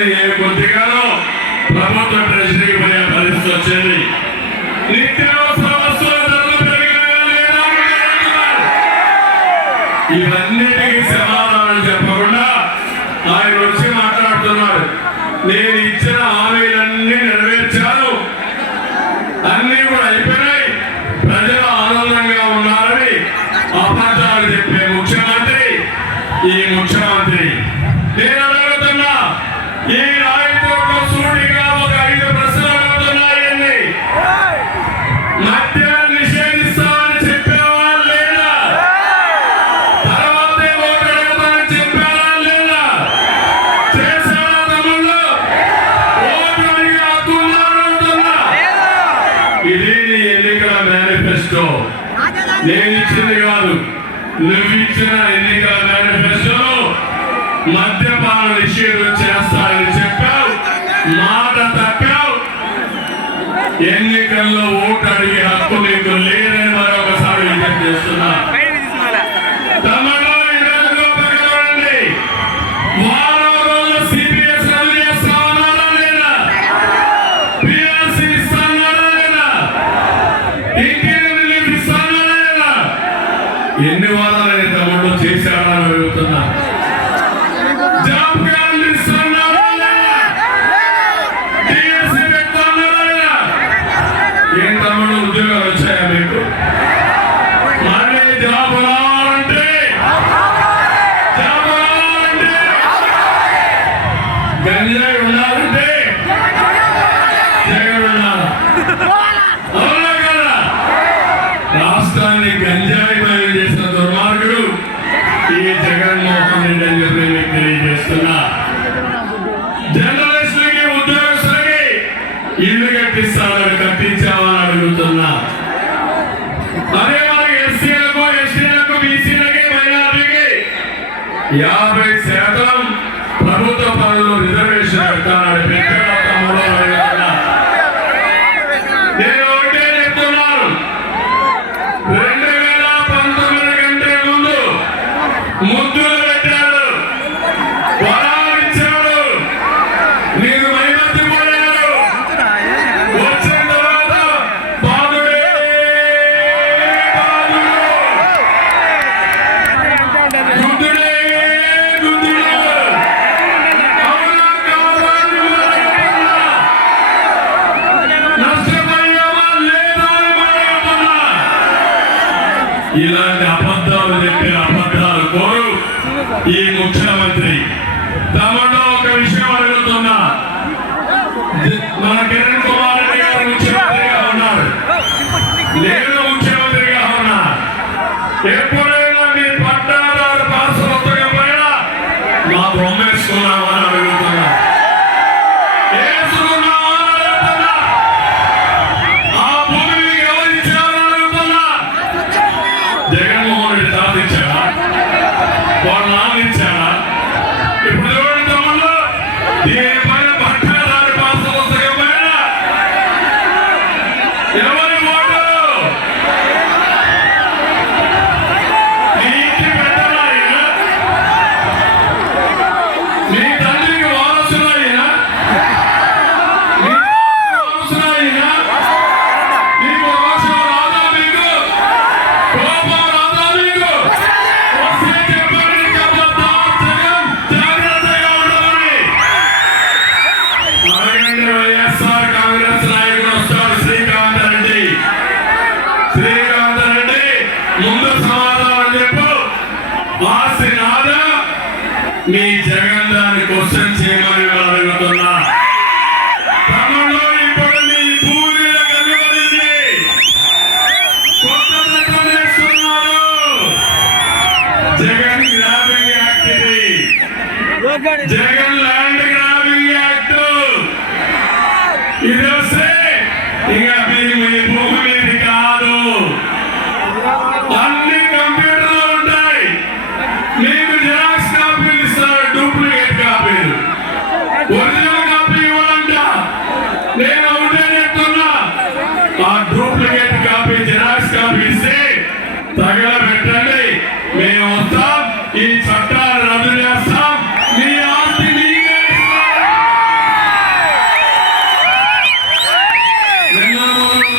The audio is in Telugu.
కొద్దిగానో ప్రభుత్వ ట్రెజరీకి పోయే పరిస్థితి వచ్చేది. నిత్యావసర వస్తువుల ధరలు పెరిగాయా? ఇవన్నిటికీ సమాధానం చెప్పకుండా ఆయన వచ్చి మాట్లాడుతున్నాడు. నేను ఇచ్చిన హామీలన్నీ నెరవేర్చాను, అన్నీ కూడా అయిపోయినాయి, ప్రజలు ఆనందంగా ఉన్నారని అబద్ధాలు చెప్పే ముఖ్యమంత్రి ఈ ముఖ్యమంత్రి. నేను అడుగుతున్నా, ఈ నాయకుడు సూటిగా ఒక 5 ప్రశ్నలు అడుగుతున్నాయండి. మద్యాన్ని నిషేధిస్తామని చెప్పేవాళ్ళు లేదా? తర్వాతే ఓటు అడుగుతామని చెప్పారా లేదా? చేశారా తమ్ముళ్ళు? ఓటు అడిగి అడుగుతున్నా. ఇది నీ ఎన్నికల మేనిఫెస్టో. నేను ఇచ్చింది కాదు, నువ్వు ఇచ్చిన ఎన్నికల మేనిఫెస్టోలో మద్యపాన నిషేధం చేస్తారని చెప్పావు, మాట తప్పావు. ఎన్నికల్లో ఓటు అడిగే హక్కు నీకు లేదని మరొకసారి విజ్ఞప్తి చేస్తున్నా. తమలో ఈరోజు పగలండి, వారం రోజులు సిపిఎస్ రద్దు చేస్తామన్నారా లేదా? పిఎస్సి ఇస్తామన్నారా లేదా? ఇంకేం రిలీఫ్ ఇస్తామన్నారా లేదా? ఎన్ని వారాలని తమలో చేశాడని అడుగుతున్నా. ఉద్యోగాలు వచ్చాయా మీకు? మళ్ళీ జాబ్ రావాలంటే గంజాయి ఉండాలంటే జగన్ ఉండాలి. అవునా కదా? రాష్ట్రాన్ని గంజాయి బయలు చేసిన దుర్మార్గుడు ఈ జగన్మోహన్ రెడ్డి అని చెప్పి మీకు తెలియజేస్తున్నా. జర్నలిస్టులకి ఉద్యోగస్తులకి ఇల్లు కట్టిస్తానని కట్టించామని అడుగుతున్నా. అదే మరి ఎస్సీలకు, ఎస్టీలకు, బీసీలకి, మైనారిటీకి 50% ప్రభుత్వ పనులు రిజర్వేషన్ పెడతానని పెద్దల తమ్ముడు అడుగుతున్నా. నేను ఒకటే చెప్తున్నాను, 2019 కంటే ముందు ముద్దులు పెట్టాడు, వరాలు ఇచ్చాడు, నీకు మైమతి పోయాడు. వచ్చిన తర్వాత బాధుడే గుద్దుడే గుద్దుడు. అవునా కాదా? నష్టపోయామా లేదా అని అడుగుతున్నా. ఇలాంటి అబద్ధాలు చెప్పిన అబద్ధాలు కోరు ఈ ముఖ్యమంత్రి. తమలో ఒక విషయం అడుగుతున్నా, మన కిరణ్ కుమార్ రెడ్డి గారు ముఖ్యమంత్రిగా ఉన్నారు, నేను ముఖ్యమంత్రిగా ఉన్నా. ఎప్పుడైనా మీ పట్టాదారు పాస్ వస్తకపోయినా మా బొమ్మ వేసుకున్నామని అడుగుతున్నా. వేసుకున్నామని అడుగుతున్నా. ఆ భూమిని ఎవరిచ్చారని అడుగుతున్నా. జగన్మోహన్ రెడ్డి తాత ఇచ్చాడా? వాడు నాన్న ఇచ్చాడా? ఇప్పుడు చూడండి తమ్ముళ్ళు, దీనిపైన పట్టాదారు పాస్ వస్తకపోయినా ఎవరి ఓటు? నీటి పెట్టాలైనా, నీ తండ్రికి వారసులైనా, నీ వారసులైనా, నీకు రోషం రాదా? మీకు కోపం రాదా? మీకు వస్తే చెప్పండి. జగన్ జాగ్రత్తగా ఉండమని అడగండి. వైఎస్ఆర్ కాంగ్రెస్ నాయకుడు వస్తాడు, శ్రీకాంత్ రెడ్డి. శ్రీకాంత్ రెడ్డి, ముందు సమాధానం చెప్పు. ఆస్తి నాదా, మీ జగన్ దాని కోసం